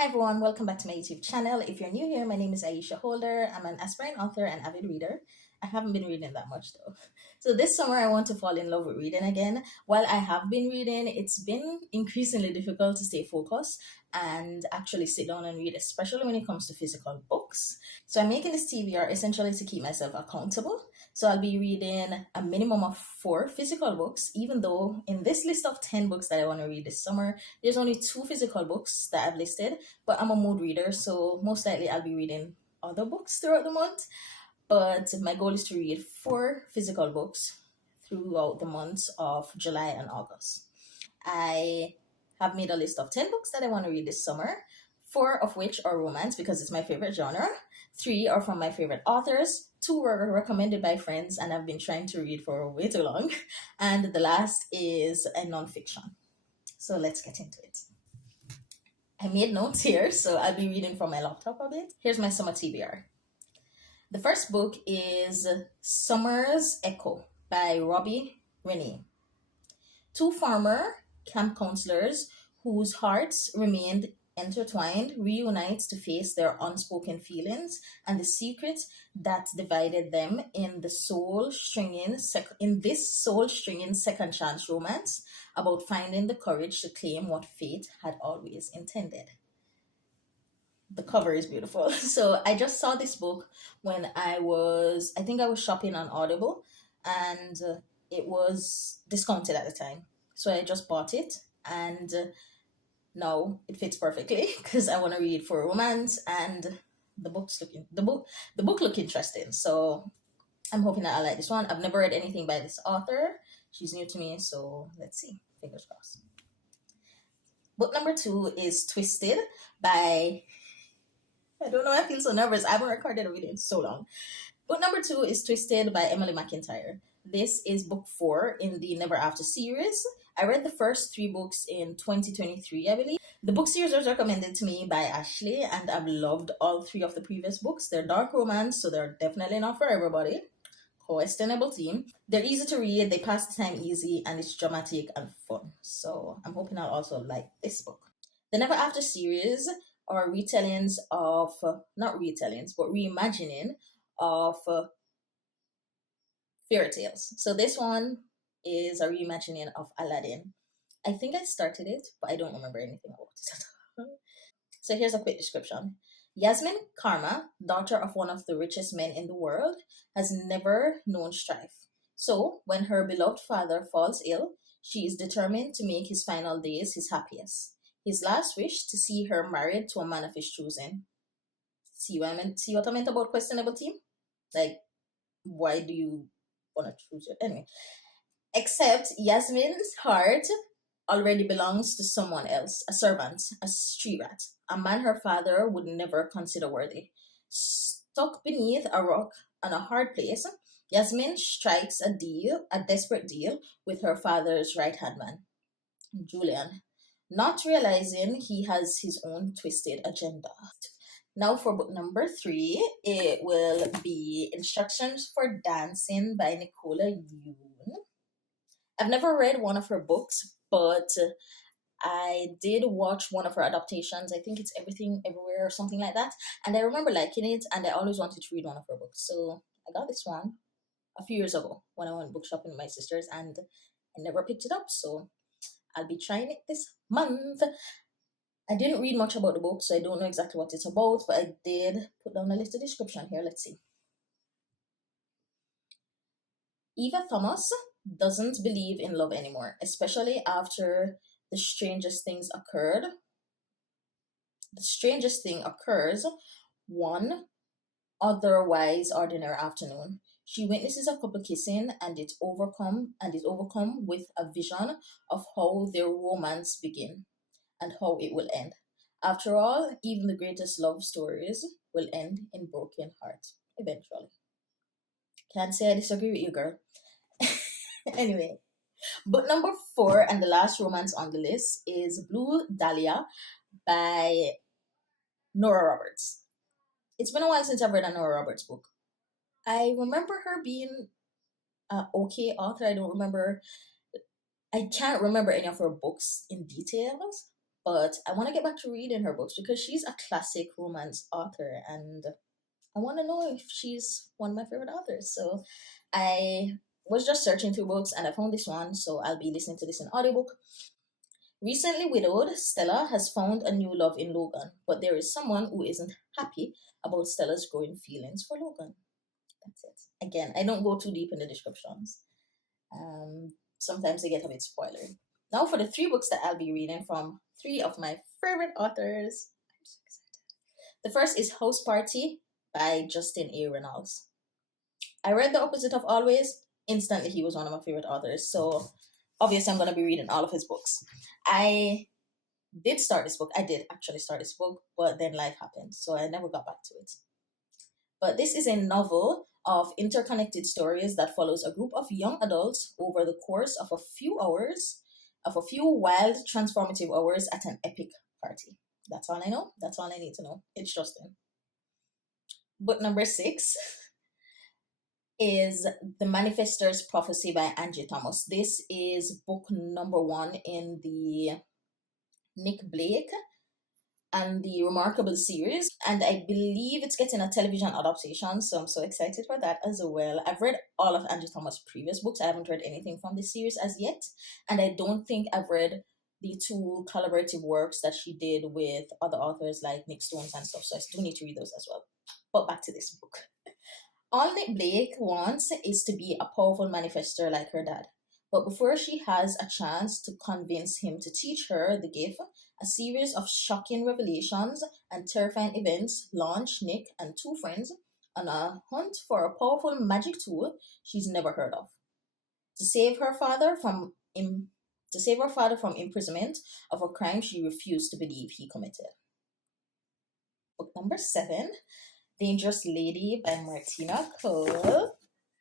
Hi everyone, welcome back to my YouTube channel. If you're new here, my name is Ayesha Holder. I'm an aspiring author and avid reader. I haven't been reading that much though. So this summer I want to fall in love with reading again. While I have been reading, it's been increasingly difficult to stay focused and actually sit down and read, especially when it comes to physical books. So I'm making this TBR essentially to keep myself accountable. So I'll be reading a minimum of 4 physical books, even though in this list of 10 books that I want to read this summer, there's only 2 physical books that I've listed, but I'm a mood reader, so most likely I'll be reading other books throughout the month. But my goal is to read 4 physical books throughout the months of July and August. I have made a list of 10 books that I want to read this summer, 4 of which are romance because it's my favorite genre, 3 are from my favorite authors, 2 were recommended by friends and I've been trying to read for way too long, and the last is a nonfiction. So let's get into it. I made notes here, so I'll be reading from my laptop a bit. Here's my summer TBR. The first book is Summer's Echo by Robbie Rennie. 2 former camp counselors whose hearts remained intertwined reunite to face their unspoken feelings and the secret that divided them in this soul stringing second chance romance about finding the courage to claim what fate had always intended. The cover is beautiful. So I just saw this book when I think I was shopping on Audible, and it was discounted at the time. So I just bought it, and now it fits perfectly because I want to read for romance, and the book look interesting. So I'm hoping that I like this one. I've never read anything by this author. She's new to me, so let's see. Fingers crossed. Book number 2 is Twisted by, I don't know, I feel so nervous. I haven't recorded a video in so long. Book number 2 is Twisted by Emily McIntyre. This is book 4 in the Never After series. I read the first 3 books in 2023, I believe. The book series was recommended to me by Ashley, and I've loved all 3 of the previous books. They're dark romance, so they're definitely not for everybody. Questionable theme. They're easy to read, they pass the time easy, and it's dramatic and fun. So I'm hoping I'll also like this book. The Never After series are retellings of, not retellings, but reimagining of fairy tales. So this one is a reimagining of Aladdin. I think I started it, but I don't remember anything about it. So here's a quick description. Yasmin Karma, daughter of one of the richest men in the world, has never known strife. So, when her beloved father falls ill, she is determined to make his final days his happiest. His last wish to see her married to a man of his choosing. See what I meant about questionable team? Like, why do you want to choose it? Anyway, except Yasmin's heart already belongs to someone else, a servant, a street rat, a man her father would never consider worthy. Stuck beneath a rock on a hard place, Yasmin strikes a desperate deal with her father's right hand man, Julian, not realizing he has his own twisted agenda. Now for book number 3, it will be Instructions for Dancing by Nicola Yoon. I've never read one of her books, but I did watch one of her adaptations. I think it's Everything Everywhere or something like that. And I remember liking it, and I always wanted to read one of her books. So I got this one a few years ago when I went book shopping with my sisters, and I never picked it up. So I'll be trying it this month. I didn't read much about the book, so I don't know exactly what it's about, but I did put down a little description here. Let's see. Eva Thomas doesn't believe in love anymore, especially after the strangest things occurred. The strangest thing occurs one otherwise ordinary afternoon. She witnesses a couple kissing and is overcome with a vision of how their romance begin and how it will end. After all, even the greatest love stories will end in broken hearts eventually. Can't say I disagree with you, girl. Anyway, book number 4 and the last romance on the list is Blue Dahlia by Nora Roberts. It's been a while since I've read a Nora Roberts book. I remember her being an okay author. I can't remember any of her books in details, but I want to get back to reading her books because she's a classic romance author, and I want to know if she's one of my favorite authors. So I was just searching through books and I found this one, so I'll be listening to this in audiobook. Recently widowed, Stella has found a new love in Logan, but there is someone who isn't happy about Stella's growing feelings for Logan. That's it. Again, I don't go too deep in the descriptions. Sometimes they get a bit spoilery. Now for the three books that I'll be reading from three of my favorite authors. I'm so excited. The first is House Party by Justin A. Reynolds. I read The Opposite of Always. Instantly, he was one of my favorite authors. So obviously, I'm going to be reading all of his books. I did start this book. I did actually start this book, but then life happened. So I never got back to it. But this is a novel of interconnected stories that follows a group of young adults over the course of a few wild, transformative hours at an epic party. That's all I know. That's all I need to know. It's Justin. Book number 6 is The Manifestor's Prophecy by Angie Thomas. This is book number 1 in the Nick Blake and the Remarkable series, and I believe it's getting a television adaptation, so I'm so excited for that as well. I've read all of Angie Thomas' previous books. I haven't read anything from this series as yet, and I don't think I've read the 2 collaborative works that she did with other authors like Nick Stones and stuff, so I do need to read those as well. But back to this book. All Nick Blake wants is to be a powerful manifestor like her dad. But before she has a chance to convince him to teach her the gift, a series of shocking revelations and terrifying events launch Nick and 2 friends on a hunt for a powerful magic tool she's never heard of. To save her father from imprisonment of a crime she refused to believe he committed. Book number 7, Dangerous Lady by Martina Cole.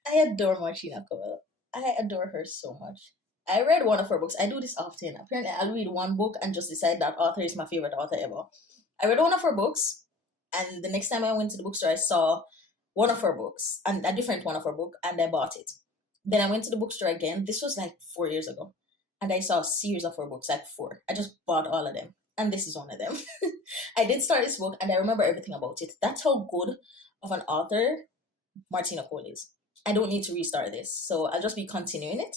I adore Martina Cole. I adore her so much. I read one of her books. I do this often. Apparently, I'll read one book and just decide that author is my favorite author ever. I read one of her books, and the next time I went to the bookstore, I saw one of her books, and a different one of her book, and I bought it. Then I went to the bookstore again. This was like 4 years ago, and I saw a series of her books, like 4. I just bought all of them, and this is one of them. I did start this book, and I remember everything about it. That's how good of an author Martina Cole is. I don't need to restart this, so I'll just be continuing it.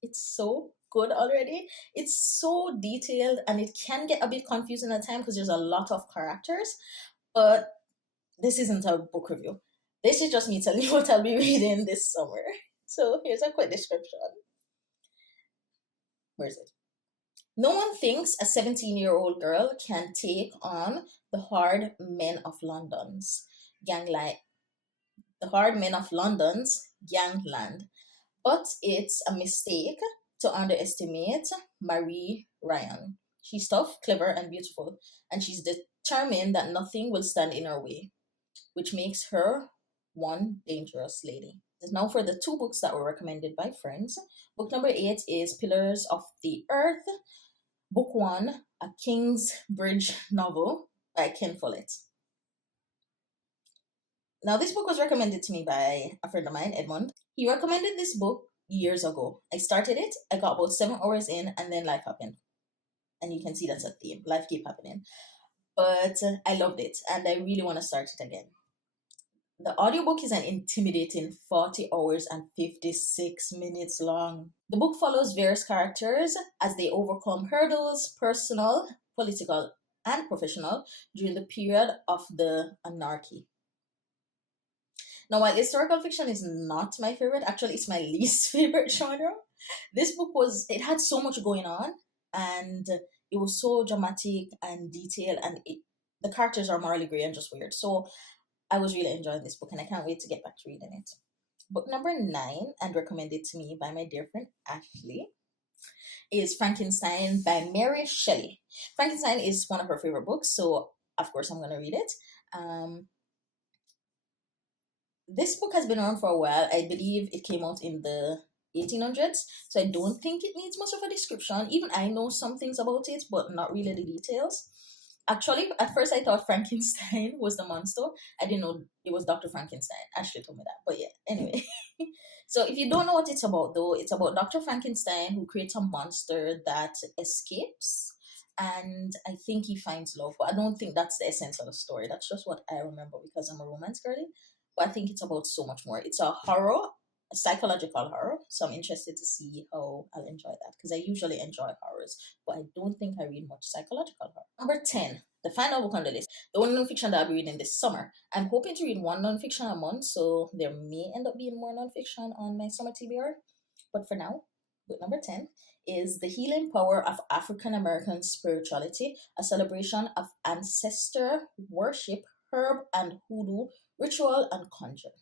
It's so good already. It's so detailed, and it can get a bit confusing at times because there's a lot of characters, but this isn't a book review. This is just me telling you what I'll be reading this summer. So here's a quick description. Where is it? No one thinks a 17-year-old girl can take on the hard men of London's gangland, but it's a mistake to underestimate Marie Ryan. She's tough, clever, and beautiful, and she's determined that nothing will stand in her way, which makes her one dangerous lady. Now for the 2 books that were recommended by friends. Book number 8 is Pillars of the Earth. Book 1, a King's Bridge novel by Ken Follett. Now, this book was recommended to me by a friend of mine, Edmund. He recommended this book years ago. I started it, I got about 7 hours in, and then life happened. And you can see that's a theme. Life keep happening. But I loved it, and I really want to start it again. The audiobook is an intimidating 40 hours and 56 minutes long. The book follows various characters as they overcome hurdles, personal, political, and professional, during the period of the anarchy. Now, while historical fiction is not my favorite, actually it's my least favorite genre, this book it had so much going on, and it was so dramatic and detailed, and the characters are morally grey and just weird. So I was really enjoying this book, and I can't wait to get back to reading it. Book number 9, and recommended to me by my dear friend Ashley, is Frankenstein by Mary Shelley. Frankenstein is one of her favorite books, so of course I'm going to read it. This book has been around for a while. I believe it came out in the 1800s, so I don't think it needs much of a description. Even I know some things about it, but not really the details. Actually, at first I thought Frankenstein was the monster. I didn't know it was Dr. Frankenstein. Ashley told me that. But yeah, anyway. So if you don't know what it's about, though, it's about Dr. Frankenstein, who creates a monster that escapes and I think he finds love. But I don't think that's the essence of the story. That's just what I remember because I'm a romance girly. But I think it's about so much more. It's a horror, a psychological horror. So I'm interested to see how I'll enjoy that because I usually enjoy horrors, but I don't think I read much psychological horror. Number 10, the final book on the list, the one nonfiction that I'll be reading this summer. I'm hoping to read one nonfiction a month, so there may end up being more nonfiction on my summer TBR. But for now, book number 10 is The Healing Power of African American Spirituality, a celebration of ancestor worship, herb and hoodoo, ritual and conjure,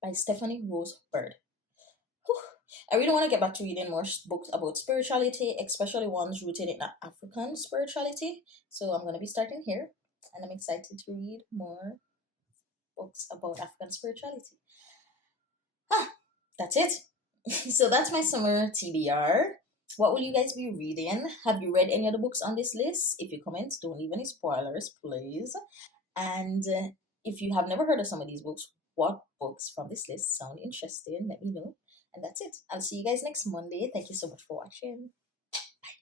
by Stephanie Rose Bird. Whew. I really want to get back to reading more books about spirituality, especially ones rooted in African spirituality. So I'm going to be starting here, and I'm excited to read more books about African spirituality. Ah, that's it. So that's my summer TBR. What will you guys be reading? Have you read any of the books on this list? If you comment, don't leave any spoilers, please. And if you have never heard of some of these books, what books from this list sound interesting? Let me know. And that's it. I'll see you guys next Monday. Thank you so much for watching.